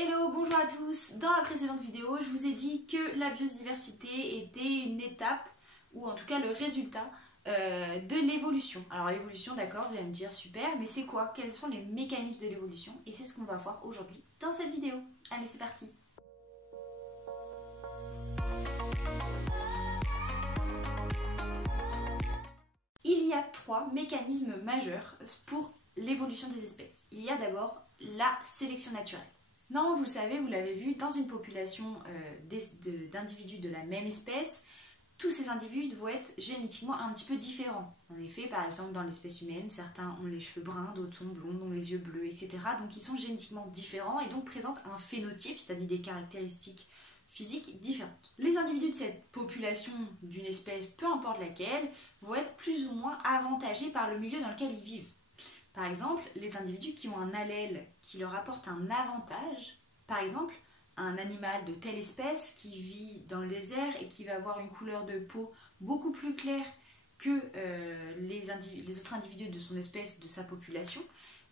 Hello, bonjour à tous. Dans la précédente vidéo, je vous ai dit que la biodiversité était une étape, ou en tout cas le résultat de l'évolution. Alors l'évolution, d'accord, vous allez me dire super, mais c'est quoi? Quels sont les mécanismes de l'évolution? Et c'est ce qu'on va voir aujourd'hui dans cette vidéo. Allez, c'est parti! Il y a trois mécanismes majeurs pour l'évolution des espèces. Il y a d'abord la sélection naturelle. Normalement, vous le savez, vous l'avez vu, dans une population d'individus de la même espèce, tous ces individus vont être génétiquement un petit peu différents. En effet, par exemple, dans l'espèce humaine, certains ont les cheveux bruns, d'autres sont blonds, ont les yeux bleus, etc. Donc ils sont génétiquement différents et donc présentent un phénotype, c'est-à-dire des caractéristiques physiques différentes. Les individus de cette population d'une espèce, peu importe laquelle, vont être plus ou moins avantagés par le milieu dans lequel ils vivent. Par exemple, les individus qui ont un allèle qui leur apporte un avantage, par exemple, un animal de telle espèce qui vit dans le désert et qui va avoir une couleur de peau beaucoup plus claire que les autres individus de son espèce, de sa population,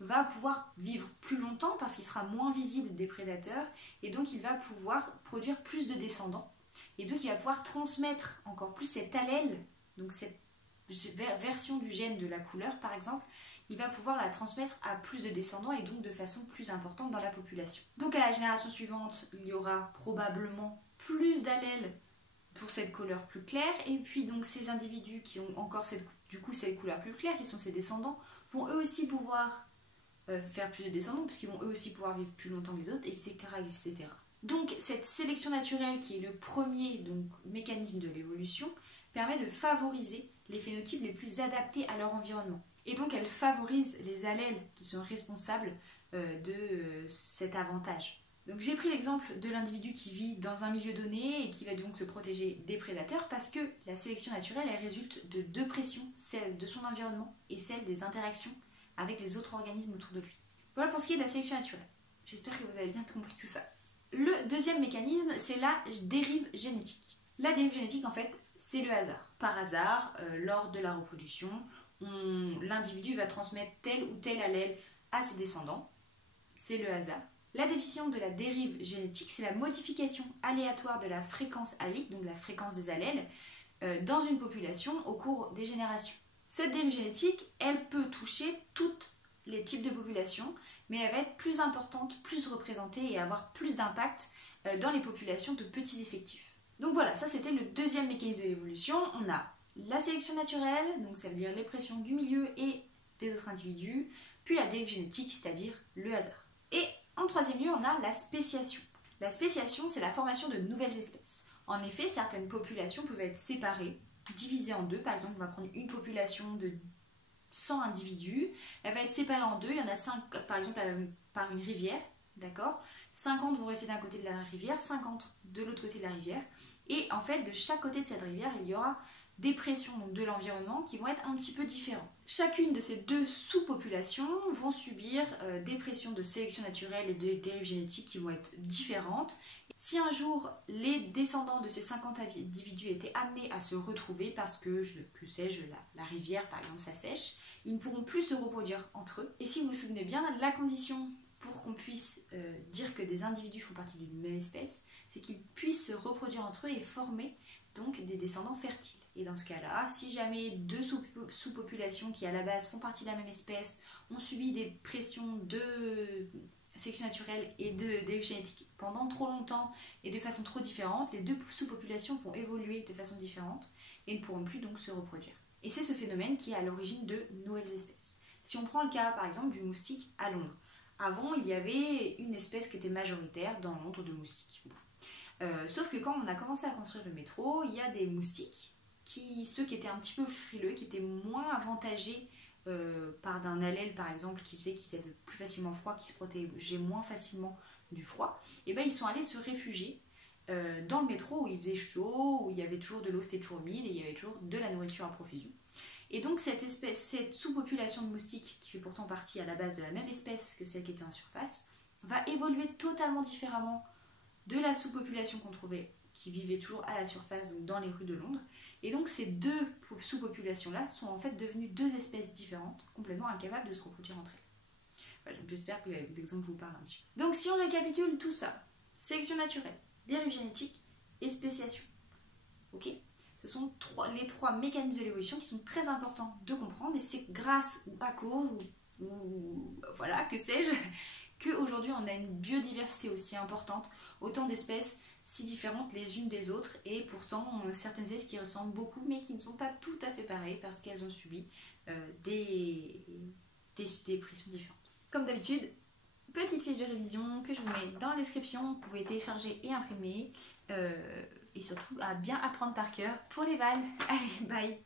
va pouvoir vivre plus longtemps parce qu'il sera moins visible des prédateurs et donc il va pouvoir produire plus de descendants. Et donc il va pouvoir transmettre encore plus cet allèle, donc cette version du gène de la couleur par exemple, il va pouvoir la transmettre à plus de descendants et donc de façon plus importante dans la population. Donc à la génération suivante, il y aura probablement plus d'allèles pour cette couleur plus claire, et puis donc ces individus qui ont encore cette couleur plus claire, qui sont ces descendants, vont eux aussi pouvoir faire plus de descendants, parce qu'ils vont eux aussi pouvoir vivre plus longtemps que les autres, etc. etc. Donc cette sélection naturelle, qui est le premier mécanisme de l'évolution, permet de favoriser les phénotypes les plus adaptés à leur environnement. Et donc elle favorise les allèles qui sont responsables de cet avantage. Donc j'ai pris l'exemple de l'individu qui vit dans un milieu donné et qui va donc se protéger des prédateurs parce que la sélection naturelle elle résulte de deux pressions, celle de son environnement et celle des interactions avec les autres organismes autour de lui. Voilà pour ce qui est de la sélection naturelle. J'espère que vous avez bien compris tout ça. Le deuxième mécanisme, c'est la dérive génétique. La dérive génétique, en fait, c'est le hasard. Par hasard, lors de la reproduction, l'individu va transmettre tel ou tel allèle à ses descendants. C'est le hasard. La définition de la dérive génétique, c'est la modification aléatoire de la fréquence allique, donc la fréquence des allèles, dans une population au cours des générations. Cette dérive génétique, elle peut toucher tous les types de populations, mais elle va être plus importante, plus représentée et avoir plus d'impact dans les populations de petits effectifs. Donc voilà, ça c'était le deuxième mécanisme de l'évolution. On a la sélection naturelle, donc ça veut dire les pressions du milieu et des autres individus, puis la dérive génétique, c'est-à-dire le hasard. Et en troisième lieu, on a la spéciation. La spéciation, c'est la formation de nouvelles espèces. En effet, certaines populations peuvent être séparées, divisées en deux. Par exemple, on va prendre une population de 100 individus, elle va être séparée en deux. Il y en a 5, par exemple, par une rivière, d'accord ? 50 vont rester d'un côté de la rivière, 50 de l'autre côté de la rivière. Et en fait, de chaque côté de cette rivière, il y aura des pressions de l'environnement qui vont être un petit peu différentes. Chacune de ces deux sous-populations vont subir des pressions de sélection naturelle et de dérive génétique qui vont être différentes. Si un jour les descendants de ces 50 individus étaient amenés à se retrouver parce que, que sais-je, la rivière par exemple s'assèche, ils ne pourront plus se reproduire entre eux. Et si vous vous souvenez bien, la condition pour qu'on puisse dire que des individus font partie d'une même espèce, c'est qu'ils puissent se reproduire entre eux et former donc des descendants fertiles. Et dans ce cas-là, si jamais deux sous-populations qui à la base font partie de la même espèce ont subi des pressions de sélection naturelle et de dérive génétique pendant trop longtemps et de façon trop différente, les deux sous-populations vont évoluer de façon différente et ne pourront plus donc se reproduire. Et c'est ce phénomène qui est à l'origine de nouvelles espèces. Si on prend le cas par exemple du moustique à Londres, avant il y avait une espèce qui était majoritaire dans Londres de moustiques. Sauf que quand on a commencé à construire le métro, il y a des moustiques, ceux qui étaient un petit peu frileux, qui étaient moins avantagés par d'un allèle par exemple qui faisait qu'ils avaient plus facilement froid, qui se protégeaient moins facilement du froid, et ben ils sont allés se réfugier dans le métro où il faisait chaud, où il y avait toujours de l'eau, c'était toujours humide et il y avait toujours de la nourriture à profusion. Et donc cette sous-population de moustiques, qui fait pourtant partie à la base de la même espèce que celle qui était en surface, va évoluer totalement différemment de la sous-population qu'on trouvait, qui vivait toujours à la surface, donc dans les rues de Londres. Et donc ces deux sous-populations-là sont en fait devenues deux espèces différentes, complètement incapables de se reproduire entre elles. Enfin, donc j'espère que l'exemple vous parle un petit peu. Donc si on récapitule tout ça, sélection naturelle, dérive génétique et spéciation. Ok, ce sont les trois mécanismes de l'évolution qui sont très importants de comprendre, et c'est grâce ou à cause ou voilà, que sais-je, qu'aujourd'hui on a une biodiversité aussi importante, autant d'espèces si différentes les unes des autres, et pourtant certaines espèces qui ressemblent beaucoup mais qui ne sont pas tout à fait pareilles parce qu'elles ont subi des pressions différentes. Comme d'habitude, petite fiche de révision que je vous mets dans la description, vous pouvez télécharger et imprimer, et surtout à bien apprendre par cœur pour les vals. Allez, bye!